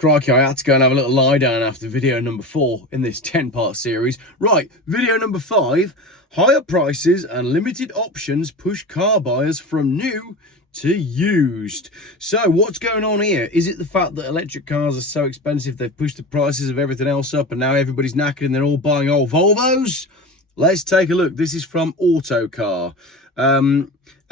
Crikey, I had to go and have a little lie down after video number 4 in this 10-part series. Right, video number 5, higher prices and limited options push car buyers from new to used. So what's going on here? Is it the fact that electric cars are so expensive they've pushed the prices of everything else up and now everybody's knackered and they're all buying old Volvos? Let's take a look. This is from Autocar.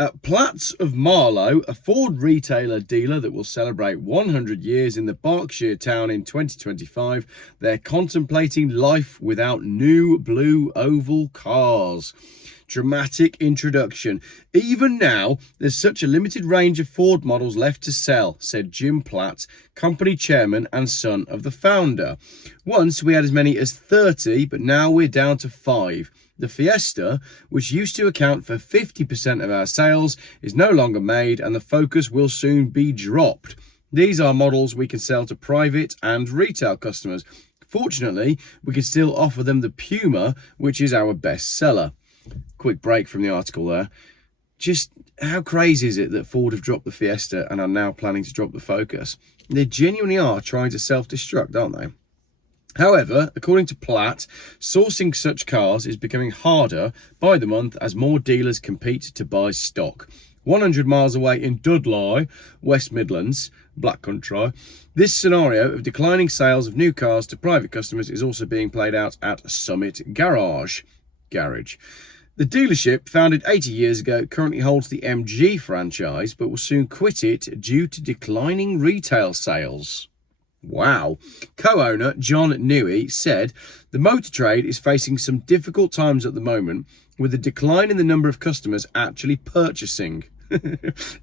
At Platts of Marlow, a Ford retailer dealer that will celebrate 100 years in the Berkshire town in 2025, they're contemplating life without new blue oval cars. Dramatic introduction. Even now, there's such a limited range of Ford models left to sell, said Jim Platt, company chairman and son of the founder. Once we had as many as 30, but now we're down to 5. The Fiesta, which used to account for 50% of our sales, is no longer made and the Focus will soon be dropped. These are models we can sell to private and retail customers. Fortunately, we can still offer them the Puma, which is our best seller. Quick break from the article there. Just how crazy is it that Ford have dropped the Fiesta and are now planning to drop the Focus? They genuinely are trying to self-destruct, aren't they? However, according to Platt, sourcing such cars is becoming harder by the month as more dealers compete to buy stock. 100 miles away in Dudley, West Midlands, Black Country, this scenario of declining sales of new cars to private customers is also being played out at Summit Garage. The dealership, founded 80 years ago, currently holds the MG franchise, but will soon quit it due to declining retail sales. Wow. Co-owner John Newey said, the motor trade is facing some difficult times at the moment with a decline in the number of customers actually purchasing.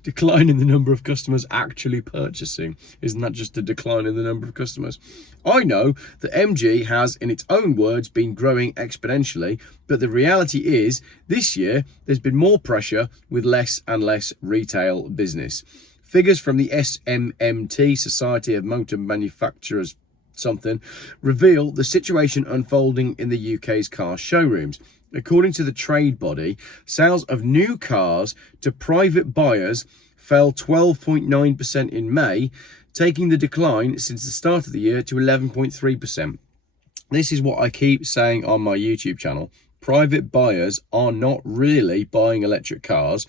Decline in the number of customers actually purchasing. Isn't that just a decline in the number of customers? I know that MG has, in its own words, been growing exponentially, but the reality is this year there's been more pressure with less and less retail business. Figures from the SMMT, Society of Motor Manufacturers reveal the situation unfolding in the UK's car showrooms. According to the trade body, sales of new cars to private buyers fell 12.9% in May, taking the decline since the start of the year to 11.3%. This is what I keep saying on my YouTube channel. Private buyers are not really buying electric cars.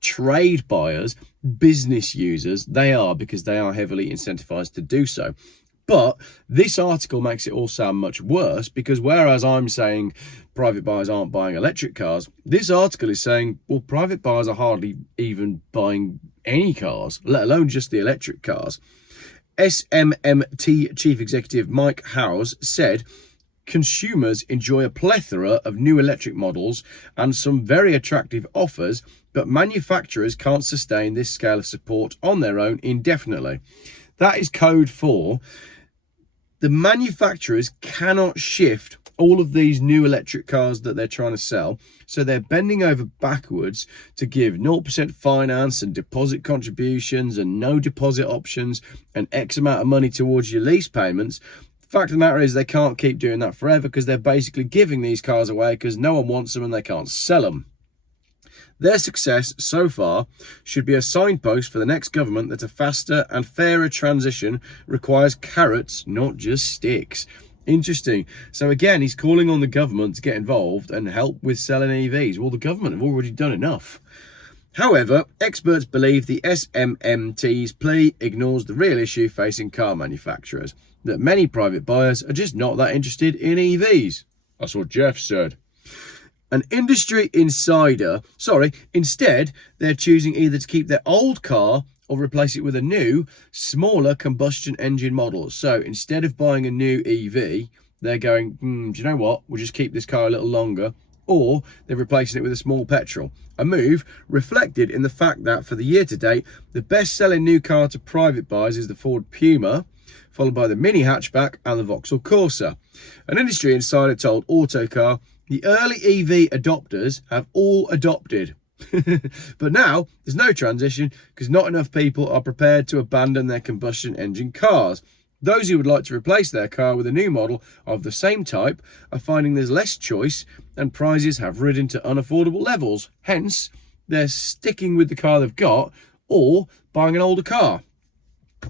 Trade buyers, business users, they are, because they are heavily incentivized to do so. But this article makes it all sound much worse, because whereas I'm saying private buyers aren't buying electric cars, this article is saying, well, private buyers are hardly even buying any cars, let alone just the electric cars. SMMT Chief Executive Mike Howes said, consumers enjoy a plethora of new electric models and some very attractive offers, but manufacturers can't sustain this scale of support on their own indefinitely. That is code for the manufacturers cannot shift all of these new electric cars that they're trying to sell, so they're bending over backwards to give 0% finance and deposit contributions and no deposit options and X amount of money towards your lease payments. The fact of the matter is they can't keep doing that forever, because they're basically giving these cars away because no one wants them and they can't sell them. Their success so far should be a signpost for the next government that a faster and fairer transition requires carrots, not just sticks. Interesting. So again, he's calling on the government to get involved and help with selling EVs. Well, the government have already done enough. However, experts believe the SMMT's plea ignores the real issue facing car manufacturers, that many private buyers are just not that interested in EVs. That's what Geoff said. An industry insider, instead, they're choosing either to keep their old car or replace it with a new, smaller combustion engine model. So instead of buying a new EV, they're going, do you know what? We'll just keep this car a little longer. Or they're replacing it with a small petrol. A move reflected in the fact that for the year to date, the best-selling new car to private buyers is the Ford Puma, followed by the Mini hatchback and the Vauxhall Corsa. An industry insider told Autocar, the early EV adopters have all adopted. But now there's no transition because not enough people are prepared to abandon their combustion engine cars. Those who would like to replace their car with a new model of the same type are finding there's less choice and prices have risen to unaffordable levels. Hence, they're sticking with the car they've got or buying an older car.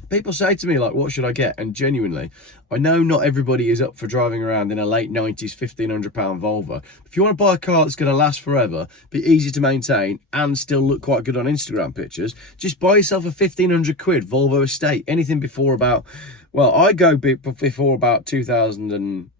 People say to me, like, what should I get? And genuinely, I know not everybody is up for driving around in a late 90s £1,500 Volvo. If you want to buy a car that's going to last forever, be easy to maintain, and still look quite good on Instagram pictures, just buy yourself a 1,500 quid Volvo Estate. Anything before about, well, I go before about 2000 and,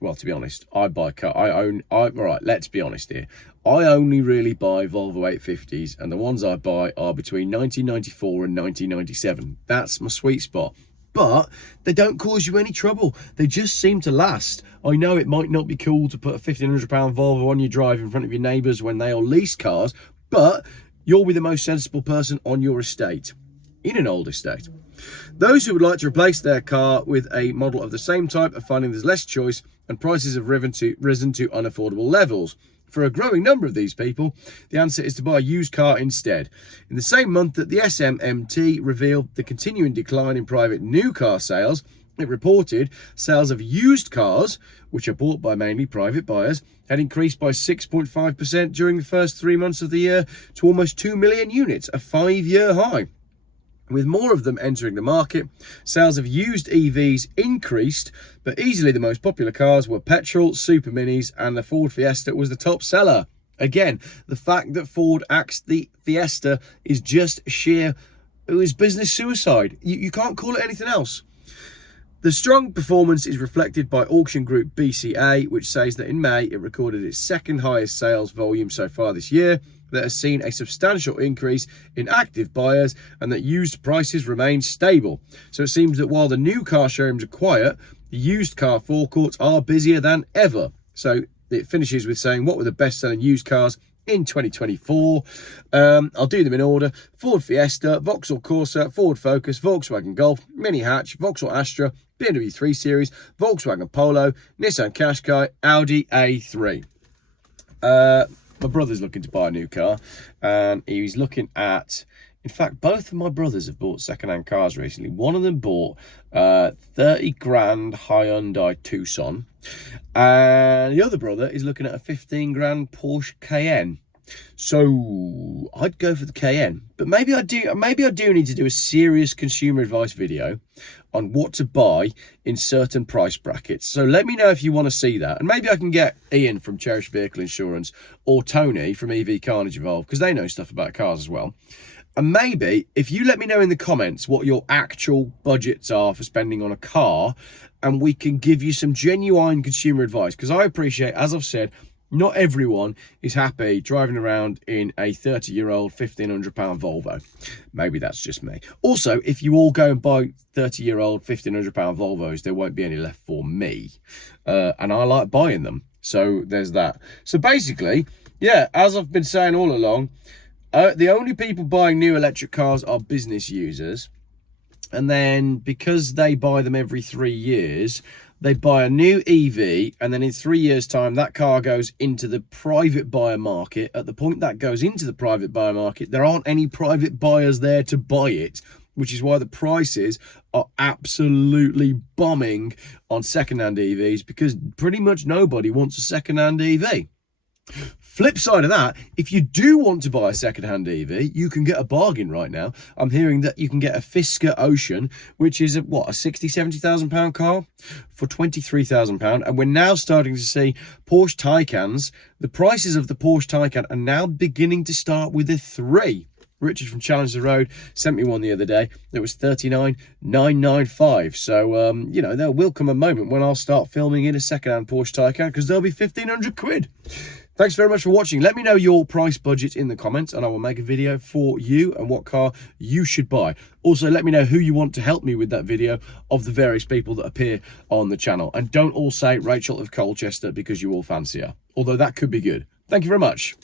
well, to be honest, I buy car. Right, let's be honest here. I only really buy Volvo 850s, and the ones I buy are between 1994 and 1997. That's my sweet spot. But they don't cause you any trouble. They just seem to last. I know it might not be cool to put a £1,500 Volvo on your drive in front of your neighbours when they all lease cars, but you'll be the most sensible person on your estate, in an old estate. Those who would like to replace their car with a model of the same type are finding there's less choice, and prices have risen to unaffordable levels. For a growing number of these people, the answer is to buy a used car instead. In the same month that the SMMT revealed the continuing decline in private new car sales, it reported sales of used cars, which are bought by mainly private buyers, had increased by 6.5% during the first 3 months of the year to almost 2 million units, a 5-year high. With more of them entering the market, sales of used EVs increased, but easily the most popular cars were petrol, super minis, and the Ford Fiesta was the top seller. Again, the fact that Ford axed the Fiesta is just sheer, it was business suicide. You can't call it anything else. The strong performance is reflected by auction group BCA, which says that in May it recorded its second highest sales volume so far this year, that has seen a substantial increase in active buyers, and that used prices remain stable. So it seems that while the new car showrooms are quiet, the used car forecourts are busier than ever. So it finishes with saying, what were the best-selling used cars in 2024? I'll do them in order. Ford Fiesta, Vauxhall Corsa, Ford Focus, Volkswagen Golf, Mini Hatch, Vauxhall Astra, BMW 3 Series, Volkswagen Polo, Nissan Qashqai, Audi A3. My brother's looking to buy a new car, and he's looking at, in fact, both of my brothers have bought second-hand cars recently. One of them bought 30 grand Hyundai Tucson, and the other brother is looking at a 15 grand Porsche Cayenne. So I'd go for the Cayenne, but maybe I do need to do a serious consumer advice video on what to buy in certain price brackets. So let me know if you want to see that, and maybe I can get Ian from Cherish Vehicle Insurance or Tony from EV Carnage involved, because they know stuff about cars as well. And maybe if you let me know in the comments what your actual budgets are for spending on a car, and we can give you some genuine consumer advice, because I appreciate, as I've said, not everyone is happy driving around in a 30-year-old £1,500 Volvo. Maybe that's just me. Also, if you all go and buy 30-year-old £1,500 Volvos, there won't be any left for me. And I like buying them. So there's that. So basically, yeah, as I've been saying all along, the only people buying new electric cars are business users. And then because they buy them every 3 years, they buy a new EV, and then in 3 years' time, that car goes into the private buyer market. At the point that goes into the private buyer market, there aren't any private buyers there to buy it, which is why the prices are absolutely bombing on second-hand EVs, because pretty much nobody wants a second-hand EV. Flip side of that, if you do want to buy a second-hand EV, you can get a bargain right now. I'm hearing that you can get a Fisker Ocean, which is a £60,000-70,000 car for £23,000. And we're now starting to see Porsche Taycans. The prices of the Porsche Taycan are now beginning to start with a 3. Richard from Challenge the Road sent me one the other day that was $39,995. So, you know, there will come a moment when I'll start filming in a second-hand Porsche Taycan, because they'll be 1,500 quid. Thanks very much for watching. Let me know your price budget in the comments, and I will make a video for you and what car you should buy. Also, let me know who you want to help me with that video of the various people that appear on the channel. And don't all say Rachel of Colchester because you all fancy her, although that could be good. Thank you very much.